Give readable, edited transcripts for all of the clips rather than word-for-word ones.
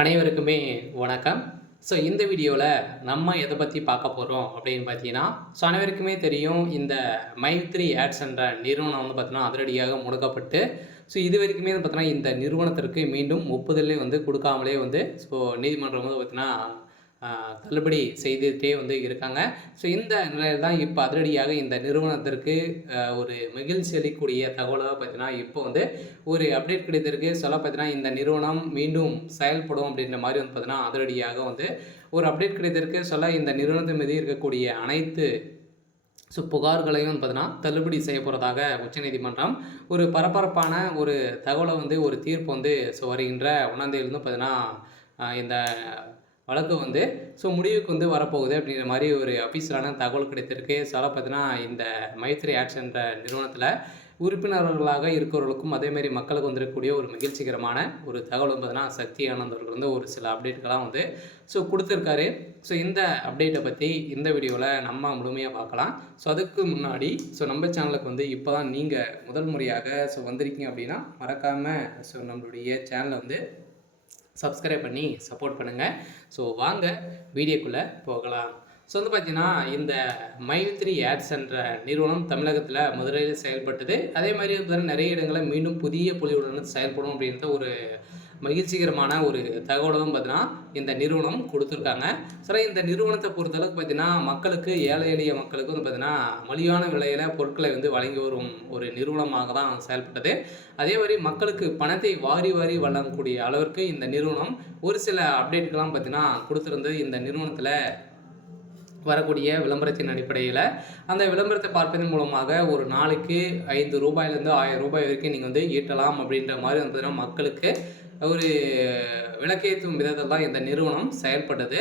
அனைவருக்குமே வணக்கம். ஸோ இந்த வீடியோவில் நம்ம எதை பற்றி பார்க்க போகிறோம் அப்படின்னு பார்த்தீங்கன்னா, அனைவருக்குமே தெரியும் இந்த மைத்ரி ஆட்ஸ் என்ற நிறுவனம் வந்து பார்த்தீங்கன்னா அதிரடியாக முடக்கப்பட்டு, இது வரைக்குமே வந்து பார்த்தீங்கன்னா இந்த நிறுவனத்திற்கு மீண்டும் ஒப்புதலே வந்து கொடுக்காமலே வந்து நீதிமன்றம் வந்து பார்த்தீங்கன்னா தள்ளுபடி செய்துட்டே வந்து இருக்காங்க. இந்த நிலையில் தான் இப்போ அதிரடியாக இந்த நிறுவனத்திற்கு ஒரு மகிழ்ச்சி அளிக்கக்கூடிய தகவலாக பார்த்தீங்கன்னா, இப்போ வந்து ஒரு அப்டேட் கிடைத்திருக்கு. பார்த்தீங்கன்னா, இந்த நிறுவனம் மீண்டும் செயல்படும் அப்படின்ற மாதிரி வந்து பார்த்தீங்கன்னா, அதிரடியாக வந்து ஒரு அப்டேட் கிடைத்திருக்கு. இந்த நிறுவனத்தின் மீது இருக்கக்கூடிய அனைத்து புகார்களையும் வந்து பார்த்தீங்கன்னா, தள்ளுபடி செய்ய போகிறதாக உச்சநீதிமன்றம் ஒரு பரபரப்பான ஒரு தகவலை வந்து ஒரு தீர்ப்பு வந்து வருகின்ற 1ஆம் தேதியிலிருந்து பார்த்தீங்கன்னா, இந்த வழக்கு வந்து முடிவுக்கு வந்து வரப்போகுது அப்படிங்கிற மாதிரி ஒரு அஃபீஷியலான தகவல் கிடைத்திருக்கு. பார்த்தீங்கன்னா, இந்த மைத்ரி ஆட்ஸ் என்ற நிறுவனத்தில் உறுப்பினர்களாக இருக்கிறவர்களுக்கும் அதேமாரி மக்களுக்கு வந்திருக்கக்கூடிய ஒரு மகிழ்ச்சிகரமான ஒரு தகவல் வந்து பார்த்தீங்கன்னா, சக்தி ஆனந்த் அவர்கள் வந்து ஒரு சில அப்டேட்கள்லாம் வந்து கொடுத்துருக்காரு. இந்த அப்டேட்டை பற்றி இந்த வீடியோவில் நம்ம முழுமையாக பார்க்கலாம். அதுக்கு முன்னாடி நம்ம சேனலுக்கு வந்து இப்போ தான் நீங்கள் முதல் முறையாக வந்திருக்கீங்க அப்படின்னா மறக்காமல் நம்மளுடைய சேனலை வந்து சப்ஸ்கிரைப் பண்ணி சப்போர்ட் பண்ணுங்கள். வாங்க வீடியோக்குள்ளே போகலாம். வந்து பார்த்தீங்கன்னா, இந்த மைத்ரி ஆட்ஸ் என்ற நிறுவனம் தமிழகத்தில் மதுரையில் செயல்பட்டது. அதே மாதிரி நிறைய இடங்களில் மீண்டும் புதிய பொலிவுடன் செயல்படும் அப்படின்ற ஒரு மகிழ்ச்சிகரமான ஒரு தகவலும் பார்த்தீங்கன்னா இந்த நிறுவனம் கொடுத்துருக்காங்க. இந்த நிறுவனத்தை பொறுத்தளவுக்கு பார்த்தீங்கன்னா, மக்களுக்கு ஏழை எளிய மக்களுக்கு வந்து பார்த்தீங்கன்னா மலிவான விலையில் பொருட்களை வந்து வழங்கி வரும் ஒரு நிறுவனமாக தான் செயல்பட்டது. அதே மாதிரி மக்களுக்கு பணத்தை வாரி வாரி வழங்கக்கூடிய அளவிற்கு இந்த நிறுவனம் ஒரு சில அப்டேட்கள்லாம் பார்த்தீங்கன்னா கொடுத்துருந்து. இந்த நிறுவனத்தில் வரக்கூடிய விளம்பரத்தின் அடிப்படையில் அந்த விளம்பரத்தை பார்ப்பதன் மூலமாக ஒரு நாளைக்கு ரூ. 5லேருந்து ரூ. 1000 வரைக்கும் நீங்கள் வந்து ஈட்டலாம் அப்படின்ற மாதிரி வந்து பார்த்தீங்கன்னா மக்களுக்கு ஒரு விளக்கேற்றும் விதத்தில் தான் இந்த நிறுவனம் செயல்பட்டது.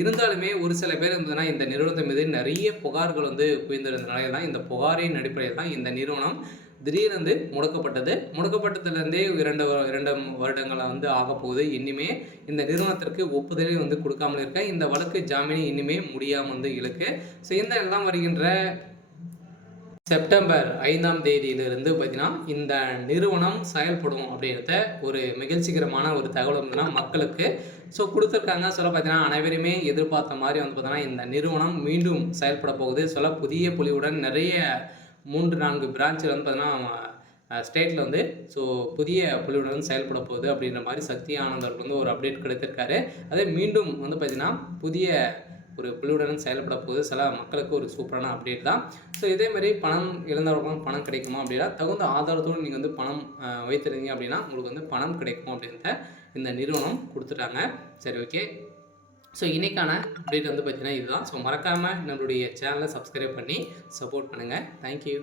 இருந்தாலுமே ஒரு சில பேர் இருந்ததுன்னா இந்த நிறுவனத்தின் மீது நிறைய புகார்கள் வந்து குவிந்திருந்த நிலையில் தான் இந்த புகாரின் அடிப்படையில் தான் இந்த நிறுவனம் திடீரென்று முடக்கப்பட்டதுலேருந்தே 2 வருடங்களை வந்து ஆகப்போகுது. இனிமே இந்த நிறுவனத்திற்கு ஒப்புதலே வந்து கொடுக்காமல் இருக்க இந்த வழக்கு ஜாமீன் இனிமே முடியாமல் வந்து இழுக்கு. இந்த எல்லாம் வருகின்ற செப்டம்பர் 5ஆம் தேதியிலிருந்து பார்த்தீங்கன்னா இந்த நிறுவனம் செயல்படும் அப்படின்றத ஒரு மகிழ்ச்சிகரமான ஒரு தகவல் வந்து மக்களுக்கு கொடுத்துருக்காங்க. பார்த்தீங்கன்னா அனைவருமே எதிர்பார்த்த மாதிரி வந்து பார்த்தீங்கன்னா இந்த நிறுவனம் மீண்டும் செயல்பட போகுது. புதிய பொலிவுடன் நிறைய 3-4 பிரான்ச்சில் வந்து பார்த்தீங்கன்னா ஸ்டேட்டில் வந்து புதிய பொலிவுடன் செயல்பட போகுது அப்படின்ற மாதிரி சக்தி ஆனந்த் அவருக்கு வந்து ஒரு அப்டேட் கிடைத்திருக்காரு. அதே மீண்டும் வந்து பார்த்தீங்கன்னா புதிய ஒரு பொலிவுடன் செயல்பட போகுது. மக்களுக்கு ஒரு சூப்பரான அப்டேட் தான். இதேமாதிரி பணம் இழந்தவர்களும் பணம் கிடைக்குமா அப்படின்னா தகுந்த ஆதாரத்தோடு நீங்கள் வந்து பணம் வைத்திருந்தீங்க அப்படின்னா உங்களுக்கு வந்து பணம் கிடைக்கும் அப்படின்றத இந்த நிறுவனம் கொடுத்துட்டாங்க. ஓகே. இன்றைக்கான அப்டேட் வந்து பார்த்திங்கன்னா இதுதான். மறக்காமல் நம்மளுடைய சேனலை சப்ஸ்கிரைப் பண்ணி சப்போர்ட் பண்ணுங்கள். தேங்க்யூ.